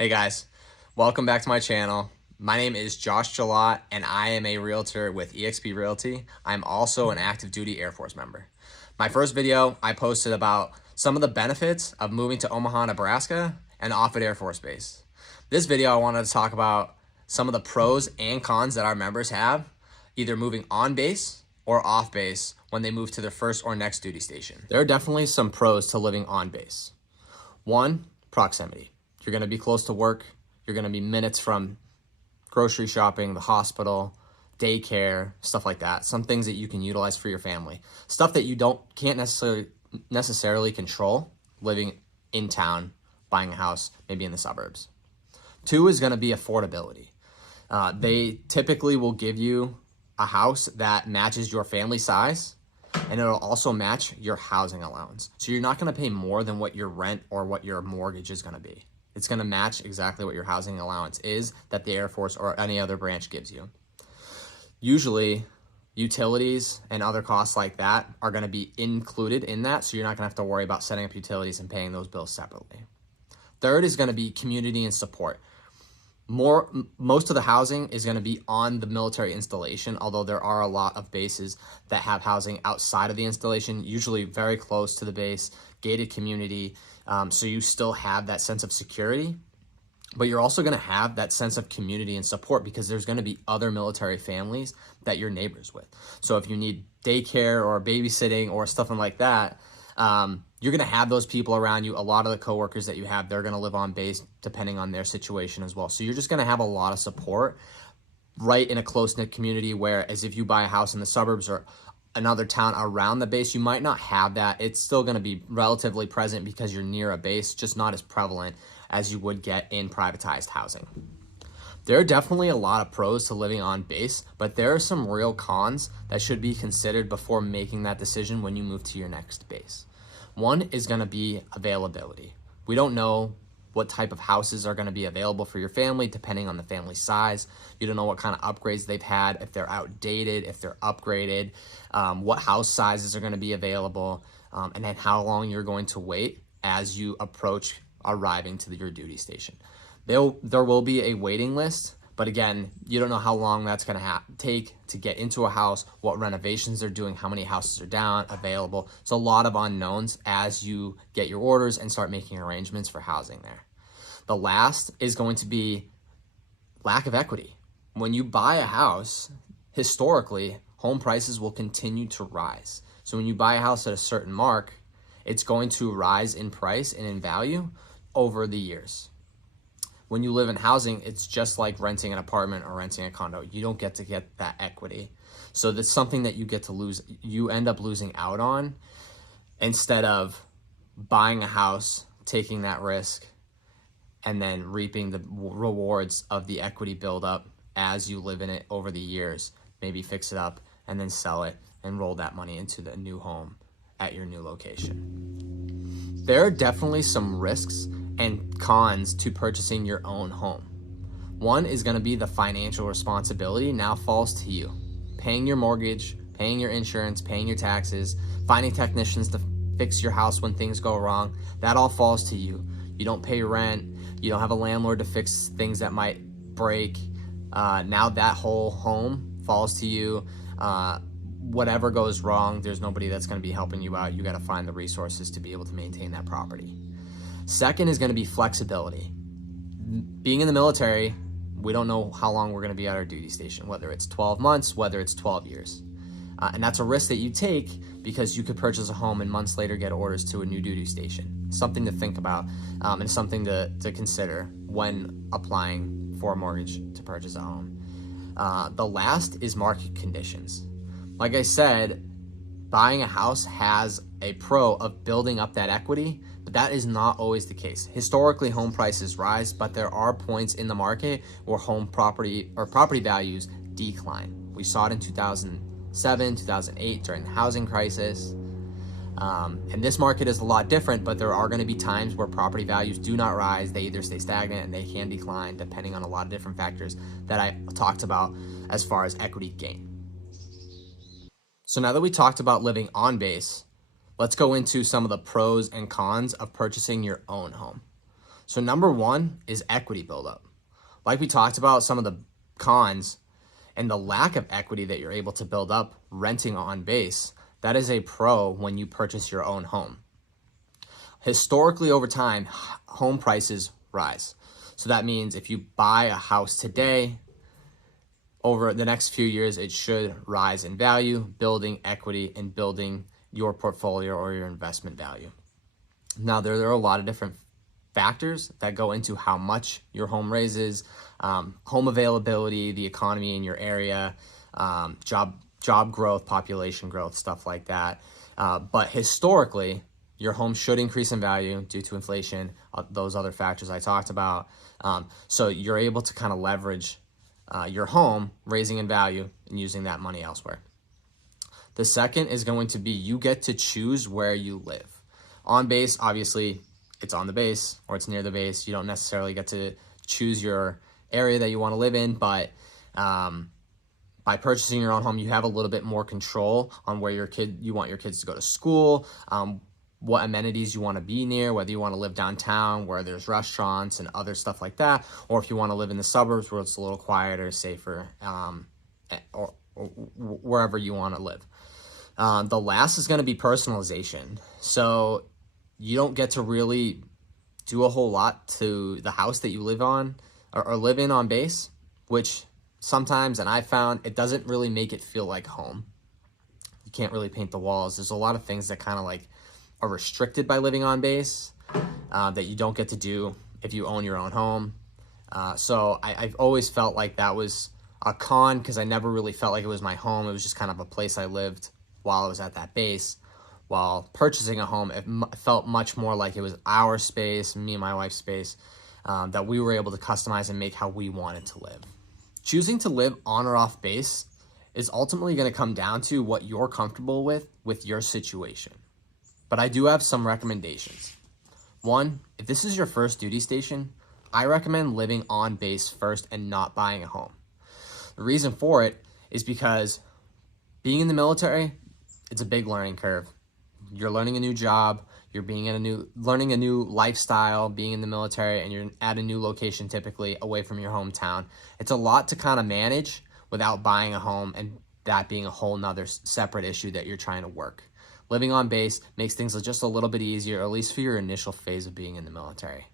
Hey guys, welcome back to my channel. My name is Josh Jalot and I am a realtor with eXp Realty. I'm also an active duty Air Force member. My first video I posted about some of the benefits of moving to Omaha, Nebraska and Offutt Air Force Base. This video I wanted to talk about some of the pros and cons that our members have either moving on base or off base when they move to their first or next duty station. There are definitely some pros to living on base. One, proximity. You're going to be close to work. You're going to be minutes from grocery shopping, the hospital, daycare, stuff like that. Some things that you can utilize for your family. Stuff that you can't necessarily control living in town, buying a house, maybe in the suburbs. Two is going to be affordability. They typically will give you a house that matches your family size, and it'll also match your housing allowance. So you're not going to pay more than what your rent or what your mortgage is going to be. It's going to match exactly what your housing allowance is that the Air Force or any other branch gives you. Usually, utilities and other costs like that are going to be included in that, so you're not going to have to worry about setting up utilities and paying those bills separately. Third is going to be community and support. Most of the housing is going to be on the military installation, although there are a lot of bases that have housing outside of the installation, usually very close to the base, gated community, so you still have that sense of security, but you're also going to have that sense of community and support because there's going to be other military families that you're neighbors with. So if you need daycare or babysitting or something like that, you're going to have those people around you. A lot of the coworkers that you have, they're going to live on base depending on their situation as well. So you're just going to have a lot of support right in a close-knit community, whereas if you buy a house in the suburbs or another town around the base, you might not have that. It's still going to be relatively present because you're near a base, just not as prevalent as you would get in privatized housing. There are definitely a lot of pros to living on base, but there are some real cons that should be considered before making that decision when you move to your next base. One is going to be availability. We don't know what type of houses are going to be available for your family depending on the family size. You don't know what kind of upgrades they've had, if they're outdated, if they're upgraded, what house sizes are going to be available, and then how long you're going to wait as you approach arriving to your duty station. There will be a waiting list, but again, you don't know how long that's going to take to get into a house, what renovations they're doing, how many houses are down, available. So a lot of unknowns as you get your orders and start making arrangements for housing there. The last is going to be lack of equity. When you buy a house, historically, home prices will continue to rise. So when you buy a house at a certain mark, it's going to rise in price and in value over the years. When you live in housing, it's just like renting an apartment or renting a condo. You don't get to get that equity. So that's something that you get to lose. You end up losing out on instead of buying a house, taking that risk, and then reaping the rewards of the equity buildup as you live in it over the years. Maybe fix it up and then sell it and roll that money into the new home at your new location. There are definitely some risks and cons to purchasing your own home. One is going to be the financial responsibility now falls to you. Paying your mortgage, paying your insurance, paying your taxes, finding technicians to fix your house when things go wrong, that all falls to you. You don't pay rent, you don't have a landlord to fix things that might break. Now that whole home falls to you. Whatever goes wrong, there's nobody that's going to be helping you out. You got to find the resources to be able to maintain that property. Second is going to be flexibility. Being in the military, we don't know how long we're going to be at our duty station, whether it's 12 months, whether it's 12 years. And that's a risk that you take because you could purchase a home and months later get orders to a new duty station. Something to think about and something to consider when applying for a mortgage to purchase a home. The last is market conditions. Like I said, buying a house has a pro of building up that equity, but that is not always the case. Historically, home prices rise, but there are points in the market where property values decline. We saw it in 2007, 2008 during the housing crisis. And this market is a lot different, but there are going to be times where property values do not rise. They either stay stagnant and they can decline depending on a lot of different factors that I talked about as far as equity gain. So now that we talked about living on base, let's go into some of the pros and cons of purchasing your own home. So number one is equity buildup. Like we talked about some of the cons and the lack of equity that you're able to build up renting on base, that is a pro when you purchase your own home. Historically, over time, home prices rise. So that means if you buy a house today, over the next few years, it should rise in value, building equity and building your portfolio or your investment value. Now, there are a lot of different factors that go into how much your home raises, home availability, the economy in your area, job growth, population growth, stuff like that. But historically, your home should increase in value due to inflation, those other factors I talked about. So you're able to kind of leverage your home raising in value and using that money elsewhere. The second is going to be you get to choose where you live. On base, obviously, it's on the base or it's near the base. You don't necessarily get to choose your area that you want to live in, but by purchasing your own home, you have a little bit more control on where you want your kids to go to school, what amenities you want to be near, whether you want to live downtown where there's restaurants and other stuff like that, or if you want to live in the suburbs where it's a little quieter, safer, or wherever you want to live. The last is going to be personalization. So you don't get to really do a whole lot to the house that you live on or live in on base, which sometimes, and I found, it doesn't really make it feel like home. You can't really paint the walls. There's a lot of things that kind of like are restricted by living on base that you don't get to do if you own your own home. So I've always felt like that was a con because I never really felt like it was my home. It was just kind of a place I lived while I was at that base. While purchasing a home, it felt much more like it was our space, me and my wife's space, that we were able to customize and make how we wanted to live. Choosing to live on or off base is ultimately going to come down to what you're comfortable with your situation. But I do have some recommendations. One, if this is your first duty station, I recommend living on base first and not buying a home. The reason for it is because being in the military, it's a big learning curve. You're learning a new job, you're learning a new lifestyle, being in the military, and you're at a new location, typically away from your hometown. It's a lot to kind of manage without buying a home and that being a whole nother separate issue that you're trying to work. Living on base makes things just a little bit easier, at least for your initial phase of being in the military.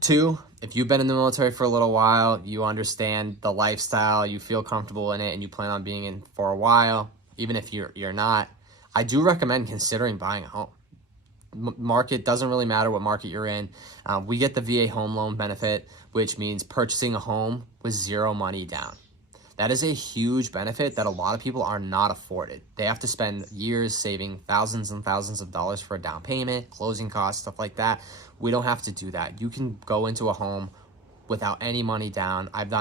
Two, if you've been in the military for a little while, you understand the lifestyle, you feel comfortable in it, and you plan on being in for a while, even if you're not, I do recommend considering buying a home. Market doesn't really matter what market you're in. We get the VA home loan benefit, which means purchasing a home with zero money down. That is a huge benefit that a lot of people are not afforded. They have to spend years saving thousands and thousands of dollars for a down payment, closing costs, stuff like that. We don't have to do that. You can go into a home without any money down. I've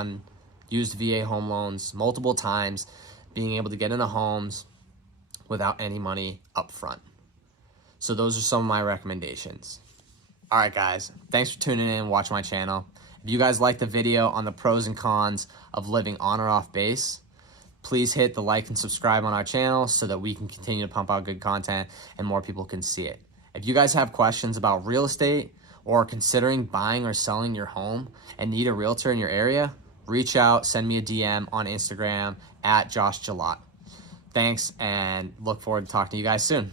used VA home loans multiple times, being able to get into homes without any money up front. So those are some of my recommendations. All right, guys, thanks for tuning in and watching my channel. If you guys liked the video on the pros and cons of living on or off base, please hit the like and subscribe on our channel so that we can continue to pump out good content and more people can see it. If you guys have questions about real estate or considering buying or selling your home and need a realtor in your area, reach out, send me a DM on Instagram @JoshGelat. Thanks, and look forward to talking to you guys soon.